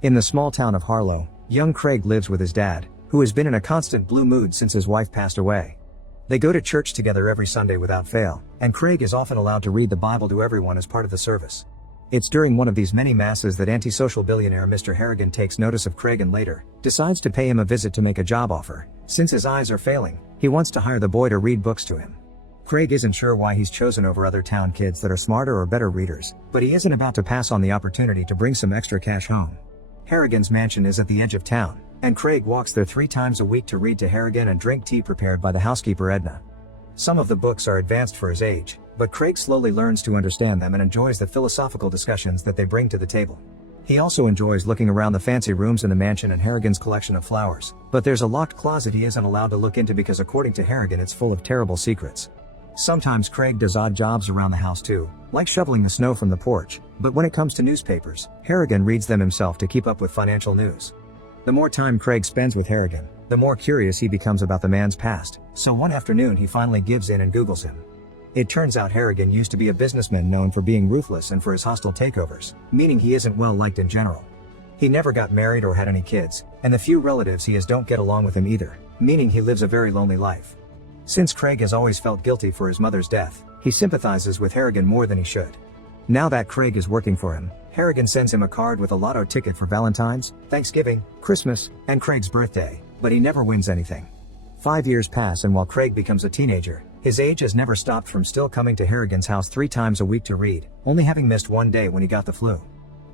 In the small town of Harlow, young Craig lives with his dad, who has been in a constant blue mood since his wife passed away. They go to church together every Sunday without fail, and Craig is often allowed to read the Bible to everyone as part of the service. It's during one of these many masses that antisocial billionaire Mr. Harrigan takes notice of Craig and later decides to pay him a visit to make a job offer. Since his eyes are failing, he wants to hire the boy to read books to him. Craig isn't sure why he's chosen over other town kids that are smarter or better readers, but he isn't about to pass on the opportunity to bring some extra cash home. Harrigan's mansion is at the edge of town, and Craig walks there 3 times a week to read to Harrigan and drink tea prepared by the housekeeper Edna. Some of the books are advanced for his age, but Craig slowly learns to understand them and enjoys the philosophical discussions that they bring to the table. He also enjoys looking around the fancy rooms in the mansion and Harrigan's collection of flowers, but there's a locked closet he isn't allowed to look into because according to Harrigan it's full of terrible secrets. Sometimes Craig does odd jobs around the house too, like shoveling the snow from the porch, but when it comes to newspapers, Harrigan reads them himself to keep up with financial news. The more time Craig spends with Harrigan, the more curious he becomes about the man's past, so one afternoon he finally gives in and Googles him. It turns out Harrigan used to be a businessman known for being ruthless and for his hostile takeovers, meaning he isn't well liked in general. He never got married or had any kids, and the few relatives he has don't get along with him either, meaning he lives a very lonely life. Since Craig has always felt guilty for his mother's death, he sympathizes with Harrigan more than he should. Now that Craig is working for him, Harrigan sends him a card with a lotto ticket for Valentine's, Thanksgiving, Christmas, and Craig's birthday, but he never wins anything. 5 years pass, and while Craig becomes a teenager, his age has never stopped from still coming to Harrigan's house 3 times a week to read, only having missed one day when he got the flu.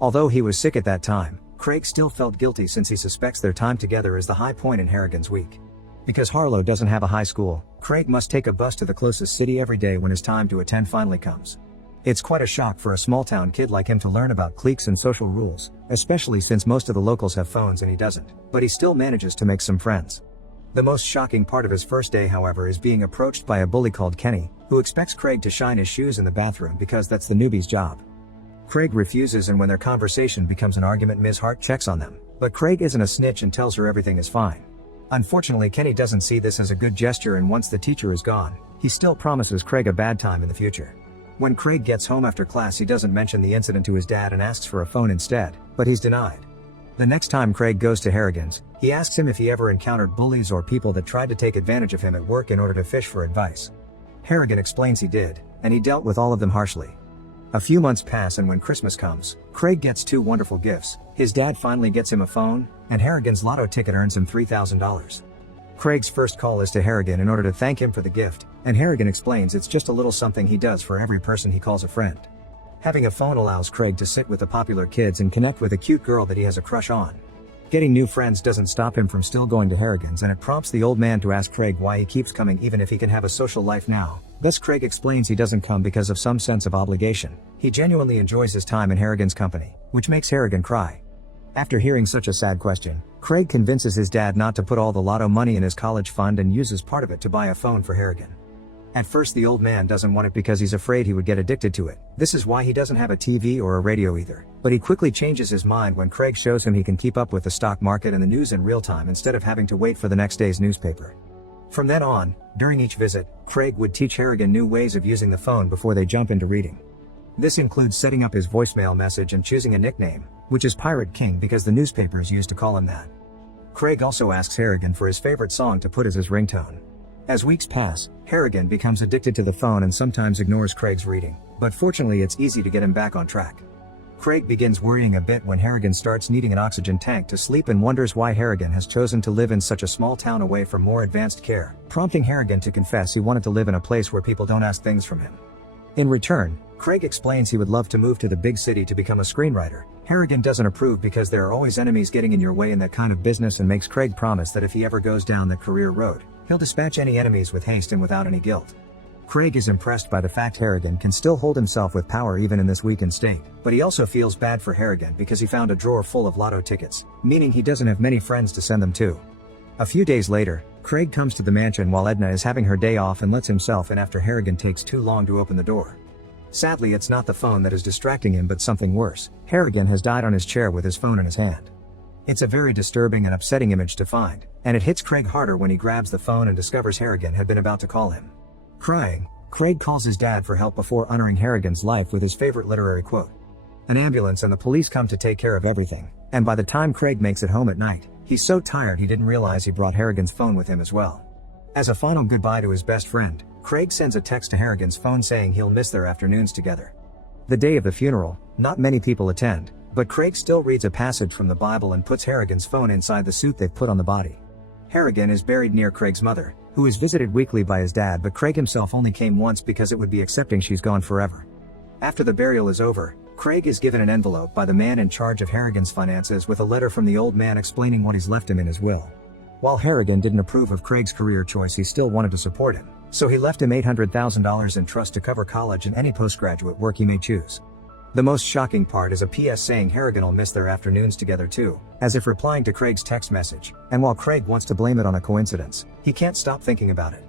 Although he was sick at that time, Craig still felt guilty since he suspects their time together is the high point in Harrigan's week. Because Harlow doesn't have a high school, Craig must take a bus to the closest city every day when his time to attend finally comes. It's quite a shock for a small-town kid like him to learn about cliques and social rules, especially since most of the locals have phones and he doesn't, but he still manages to make some friends. The most shocking part of his first day, however, is being approached by a bully called Kenny, who expects Craig to shine his shoes in the bathroom because that's the newbie's job. Craig refuses, and when their conversation becomes an argument, Ms. Hart checks on them, but Craig isn't a snitch and tells her everything is fine. Unfortunately, Kenny doesn't see this as a good gesture, and once the teacher is gone, he still promises Craig a bad time in the future. When Craig gets home after class, he doesn't mention the incident to his dad and asks for a phone instead, but he's denied. The next time Craig goes to Harrigan's, he asks him if he ever encountered bullies or people that tried to take advantage of him at work in order to fish for advice. Harrigan explains he did, and he dealt with all of them harshly. A few months pass, and when Christmas comes, Craig gets 2 wonderful gifts. His dad finally gets him a phone, and Harrigan's lotto ticket earns him $3,000. Craig's first call is to Harrigan in order to thank him for the gift, and Harrigan explains it's just a little something he does for every person he calls a friend. Having a phone allows Craig to sit with the popular kids and connect with a cute girl that he has a crush on. Getting new friends doesn't stop him from still going to Harrigan's, and it prompts the old man to ask Craig why he keeps coming even if he can have a social life now. Thus Craig explains he doesn't come because of some sense of obligation. He genuinely enjoys his time in Harrigan's company, which makes Harrigan cry. After hearing such a sad question, Craig convinces his dad not to put all the lotto money in his college fund and uses part of it to buy a phone for Harrigan. At first the old man doesn't want it because he's afraid he would get addicted to it. This is why he doesn't have a TV or a radio either. But he quickly changes his mind when Craig shows him he can keep up with the stock market and the news in real time instead of having to wait for the next day's newspaper. From then on, during each visit, Craig would teach Harrigan new ways of using the phone before they jump into reading. This includes setting up his voicemail message and choosing a nickname, which is Pirate King because the newspapers used to call him that. Craig also asks Harrigan for his favorite song to put as his ringtone. As weeks pass, Harrigan becomes addicted to the phone and sometimes ignores Craig's reading, but fortunately it's easy to get him back on track. Craig begins worrying a bit when Harrigan starts needing an oxygen tank to sleep and wonders why Harrigan has chosen to live in such a small town away from more advanced care, prompting Harrigan to confess he wanted to live in a place where people don't ask things from him. In return, Craig explains he would love to move to the big city to become a screenwriter. Harrigan doesn't approve because there are always enemies getting in your way in that kind of business, and makes Craig promise that if he ever goes down that career road, he'll dispatch any enemies with haste and without any guilt. Craig is impressed by the fact Harrigan can still hold himself with power even in this weakened state, but he also feels bad for Harrigan because he found a drawer full of lotto tickets, meaning he doesn't have many friends to send them to. A few days later, Craig comes to the mansion while Edna is having her day off and lets himself in after Harrigan takes too long to open the door. Sadly, it's not the phone that is distracting him but something worse. Harrigan has died on his chair with his phone in his hand. It's a very disturbing and upsetting image to find, and it hits Craig harder when he grabs the phone and discovers Harrigan had been about to call him. Crying, Craig calls his dad for help before honoring Harrigan's life with his favorite literary quote. An ambulance and the police come to take care of everything, And by the time Craig makes it home at night, he's so tired he didn't realize he brought Harrigan's phone with him as well. As a final goodbye to his best friend, Craig sends a text to Harrigan's phone saying he'll miss their afternoons together. The day of the funeral, not many people attend, but Craig still reads a passage from the Bible and puts Harrigan's phone inside the suit they've put on the body. Harrigan is buried near Craig's mother, who is visited weekly by his dad, but Craig himself only came once because it would be accepting she's gone forever. After the burial is over, Craig is given an envelope by the man in charge of Harrigan's finances with a letter from the old man explaining what he's left him in his will. While Harrigan didn't approve of Craig's career choice, he still wanted to support him, so he left him $800,000 in trust to cover college and any postgraduate work he may choose. The most shocking part is a PS saying Harrigan will miss their afternoons together too, as if replying to Craig's text message, and while Craig wants to blame it on a coincidence, he can't stop thinking about it.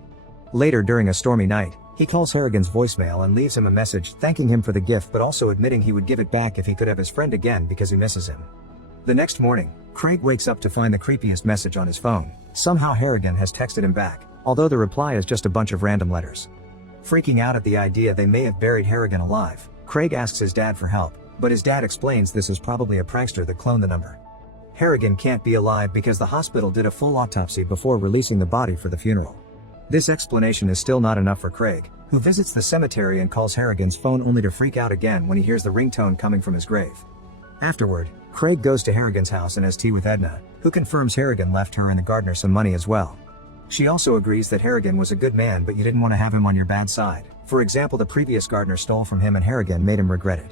Later during a stormy night, he calls Harrigan's voicemail and leaves him a message thanking him for the gift but also admitting he would give it back if he could have his friend again because he misses him. The next morning, Craig wakes up to find the creepiest message on his phone. Somehow Harrigan has texted him back, although the reply is just a bunch of random letters. Freaking out at the idea they may have buried Harrigan alive, Craig asks his dad for help, but his dad explains this is probably a prankster that cloned the number. Harrigan can't be alive because the hospital did a full autopsy before releasing the body for the funeral. This explanation is still not enough for Craig, who visits the cemetery and calls Harrigan's phone only to freak out again when he hears the ringtone coming from his grave. Afterward, Craig goes to Harrigan's house and has tea with Edna, who confirms Harrigan left her and the gardener some money as well. She also agrees that Harrigan was a good man, but you didn't want to have him on your bad side. For example, the previous gardener stole from him and Harrigan made him regret it.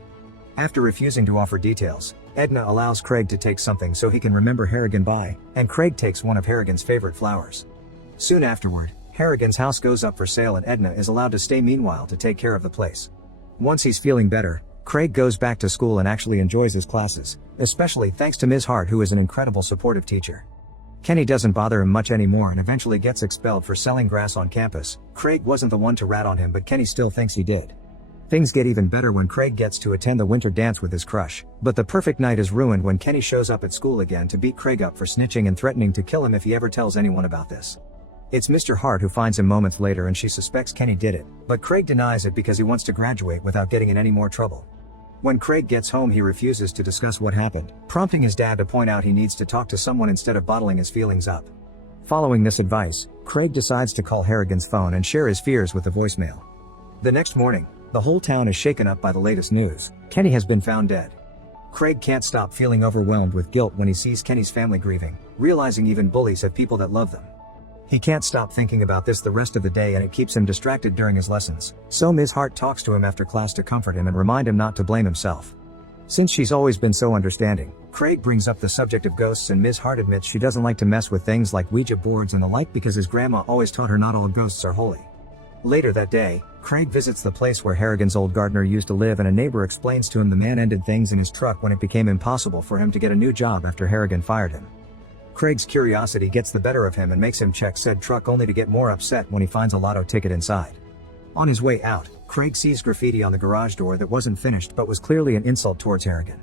After refusing to offer details, Edna allows Craig to take something so he can remember Harrigan by, and Craig takes one of Harrigan's favorite flowers. Soon afterward, Harrigan's house goes up for sale and Edna is allowed to stay meanwhile to take care of the place. Once he's feeling better, Craig goes back to school and actually enjoys his classes, especially thanks to Ms. Hart, who is an incredible supportive teacher. Kenny doesn't bother him much anymore and eventually gets expelled for selling grass on campus. Craig wasn't the one to rat on him, but Kenny still thinks he did. Things get even better when Craig gets to attend the winter dance with his crush, but the perfect night is ruined when Kenny shows up at school again to beat Craig up for snitching and threatening to kill him if he ever tells anyone about this. It's Mr. Hart who finds him moments later and she suspects Kenny did it, but Craig denies it because he wants to graduate without getting in any more trouble. When Craig gets home, he refuses to discuss what happened, prompting his dad to point out he needs to talk to someone instead of bottling his feelings up. Following this advice, Craig decides to call Harrigan's phone and share his fears with the voicemail. The next morning, the whole town is shaken up by the latest news. Kenny has been found dead. Craig can't stop feeling overwhelmed with guilt when he sees Kenny's family grieving, realizing even bullies have people that love them. He can't stop thinking about this the rest of the day and it keeps him distracted during his lessons, so Ms. Hart talks to him after class to comfort him and remind him not to blame himself. Since she's always been so understanding, Craig brings up the subject of ghosts and Ms. Hart admits she doesn't like to mess with things like Ouija boards and the like because his grandma always taught her not all ghosts are holy. Later that day, Craig visits the place where Harrigan's old gardener used to live and a neighbor explains to him the man ended things in his truck when it became impossible for him to get a new job after Harrigan fired him. Craig's curiosity gets the better of him and makes him check said truck only to get more upset when he finds a lotto ticket inside. On his way out, Craig sees graffiti on the garage door that wasn't finished but was clearly an insult towards Harrigan.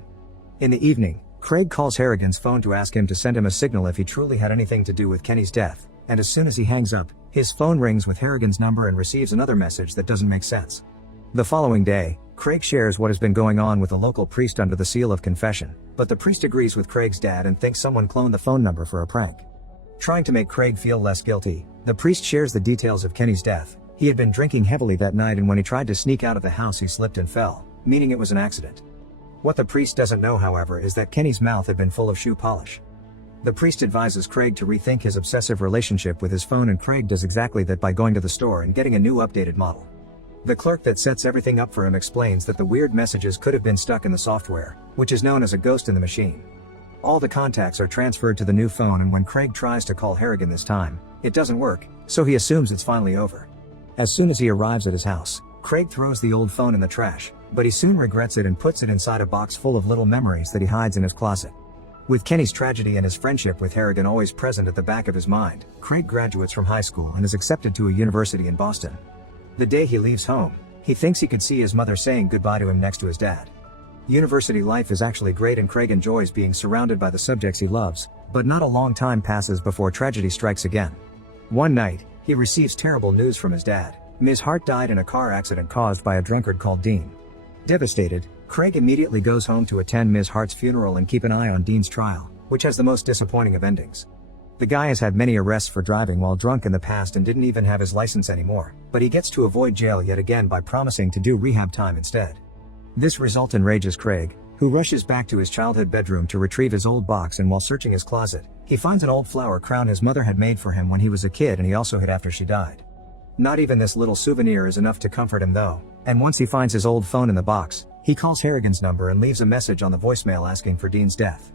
In the evening, Craig calls Harrigan's phone to ask him to send him a signal if he truly had anything to do with Kenny's death, and as soon as he hangs up, his phone rings with Harrigan's number and receives another message that doesn't make sense. The following day, Craig shares what has been going on with a local priest under the seal of confession, but the priest agrees with Craig's dad and thinks someone cloned the phone number for a prank. Trying to make Craig feel less guilty, the priest shares the details of Kenny's death. He had been drinking heavily that night and when he tried to sneak out of the house he slipped and fell, meaning it was an accident. What the priest doesn't know, however, is that Kenny's mouth had been full of shoe polish. The priest advises Craig to rethink his obsessive relationship with his phone and Craig does exactly that by going to the store and getting a new updated model. The clerk that sets everything up for him explains that the weird messages could have been stuck in the software, which is known as a ghost in the machine. All the contacts are transferred to the new phone and when Craig tries to call Harrigan this time, it doesn't work, so he assumes it's finally over. As soon as he arrives at his house, Craig throws the old phone in the trash, but he soon regrets it and puts it inside a box full of little memories that he hides in his closet. With Kenny's tragedy and his friendship with Harrigan always present at the back of his mind, Craig graduates from high school and is accepted to a university in Boston. The day he leaves home, he thinks he could see his mother saying goodbye to him next to his dad. University life is actually great and Craig enjoys being surrounded by the subjects he loves, but not a long time passes before tragedy strikes again. One night, he receives terrible news from his dad. Ms. Hart died in a car accident caused by a drunkard called Dean. Devastated, Craig immediately goes home to attend Ms. Hart's funeral and keep an eye on Dean's trial, which has the most disappointing of endings. The guy has had many arrests for driving while drunk in the past and didn't even have his license anymore, but he gets to avoid jail yet again by promising to do rehab time instead. This result enrages Craig, who rushes back to his childhood bedroom to retrieve his old box, and while searching his closet, he finds an old flower crown his mother had made for him when he was a kid and he also hid after she died. Not even this little souvenir is enough to comfort him though, and once he finds his old phone in the box, he calls Harrigan's number and leaves a message on the voicemail asking for Dean's death.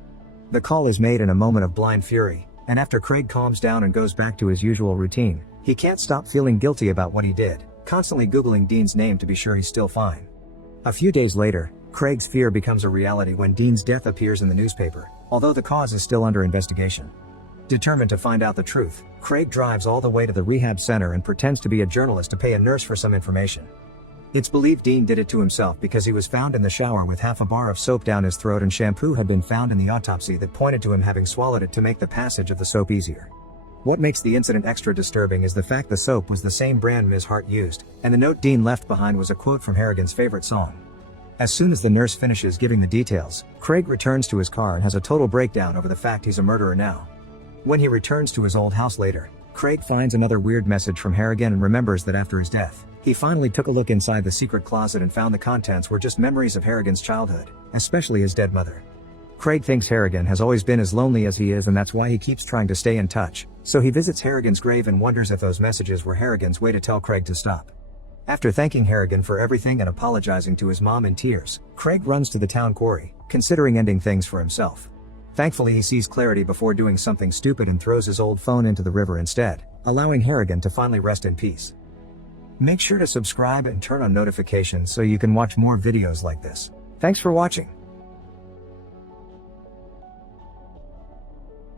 The call is made in a moment of blind fury, and after Craig calms down and goes back to his usual routine, he can't stop feeling guilty about what he did, constantly Googling Dean's name to be sure he's still fine. A few days later, Craig's fear becomes a reality when Dean's death appears in the newspaper, although the cause is still under investigation. Determined to find out the truth, Craig drives all the way to the rehab center and pretends to be a journalist to pay a nurse for some information. It's believed Dean did it to himself because he was found in the shower with half a bar of soap down his throat, and shampoo had been found in the autopsy that pointed to him having swallowed it to make the passage of the soap easier. What makes the incident extra disturbing is the fact the soap was the same brand Ms. Hart used, and the note Dean left behind was a quote from Harrigan's favorite song. As soon as the nurse finishes giving the details, Craig returns to his car and has a total breakdown over the fact he's a murderer now. When he returns to his old house later, Craig finds another weird message from Harrigan and remembers that after his death, he finally took a look inside the secret closet and found the contents were just memories of Harrigan's childhood, especially his dead mother. Craig thinks Harrigan has always been as lonely as he is, and that's why he keeps trying to stay in touch, so he visits Harrigan's grave and wonders if those messages were Harrigan's way to tell Craig to stop. After thanking Harrigan for everything and apologizing to his mom in tears, Craig runs to the town quarry, considering ending things for himself. Thankfully he sees clarity before doing something stupid and throws his old phone into the river instead, allowing Harrigan to finally rest in peace. Make sure to subscribe and turn on notifications so you can watch more videos like this. Thanks for watching.